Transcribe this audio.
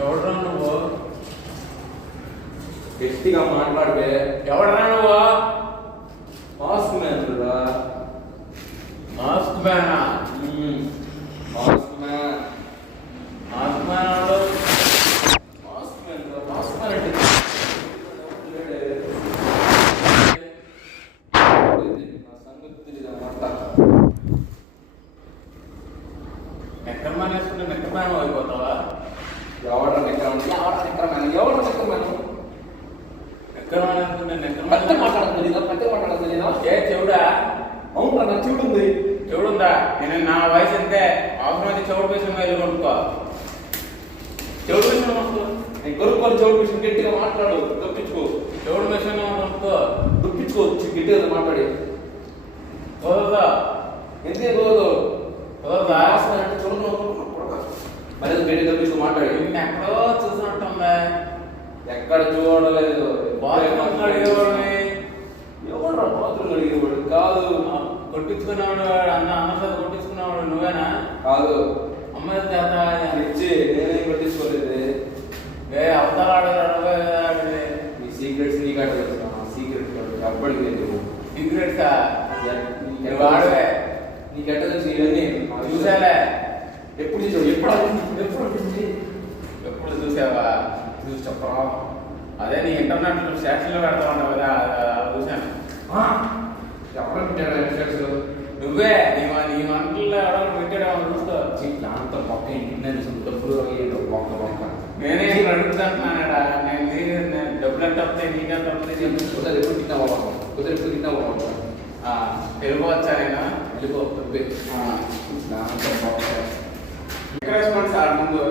ఎవడరా నువ్వు? గట్టిగా మాట్లాడితే ఎవడరా నువ్వు? మాస్క్ మ్యాన్ రా. మాస్క్ మ్యానా? Mask man. మాస్క్ మ్యాన్ వాడు? మాస్క్ మ్యాన్ రా. మాస్క్ మ్యాన్ అంటే నా సంగతి తెలీదా మాట. ఎక్కడ మ్యాన్ వేసుకుంటే నెక్క మ్యాన్ అయిపోతావా? ఎవడ నెక్కర మ్యాన్ ఎక్కడ మ్యాన్ వేసుకుంటే నెక్క పట్టే మ్యాన్ మాట్లాడదు తెలీదా? పట్టే మాట్లాడదు తెలీదా? ఏ చెవుడా? అవును నా చెవుడు ఉంది. చెవుడుందా? నేను నా వయసు అంతే. అవసరమైతే చెవుడు పేసిన వెళ్ళి కొనుక్కో. చెవుడు పేసిన కొనుక్కో. నేను కొనుక్కొని చెవుడు విషయం గట్టిగా మాట్లాడు. తప్పించుకో. చెవుడు పేసిన కొనుక్కో. తప్పించుకో. గట్టిగా మాట్లాడి కుదరదా? ఎందుకే కుదరదు? కుదరదా? అంటే చూడదు. మరి గట్టి తప్పించుకో మాట్లాడి. నిన్ను ఎక్కడో చూసినట్టుందా? ఎక్కడ చూడలేదు. బాత్రూమ్ అడిగేవాడిని. ఎవరు బాత్రూమ్ అడిగేవాడు కాదు. కొట్టించుకున్నావాడు అన్న కొట్టించుకున్నావాడు నువ్వేనా? కాదు. అమ్మాయి చేత ఇచ్చి నేనేం పట్టించుకోలేదు. అవతలాడు నీ సీక్రెట్స్ నీకు అట్లా తెలుసు. సీక్రెట్ ఎప్పటికి లేదు. సీక్రెట్సా? వాడవే నీకు ఎట్ట తెలుసు ఇవన్నీ? చూసాలే. ఎప్పుడు చూసావు? ఎప్పుడు చూసావా? చూసి చెప్పరా. అదే నీ ఇంటర్నెట్ స్టేషన్లో పెడతా ఉంటావు కదా, అలా చూసాను. ఎవరు పెట్టారు వెబ్సైట్స్? నువ్వే నీ మంటల్లో ఎవరో పెట్టాడు చూసుకో. అంత పక్క ఇంటి డబ్బులు బొక్క నేనే అడుగుతానున్నాడా? నేను డబ్బులు ఎంత వస్తాయి నీకెంత వస్తాయి ఎప్పుడు తిన్నావా? ఎప్పుడు తిన్నావా? వెళ్ళిపోవచ్చా? నేను వెళ్ళిపో. ముందు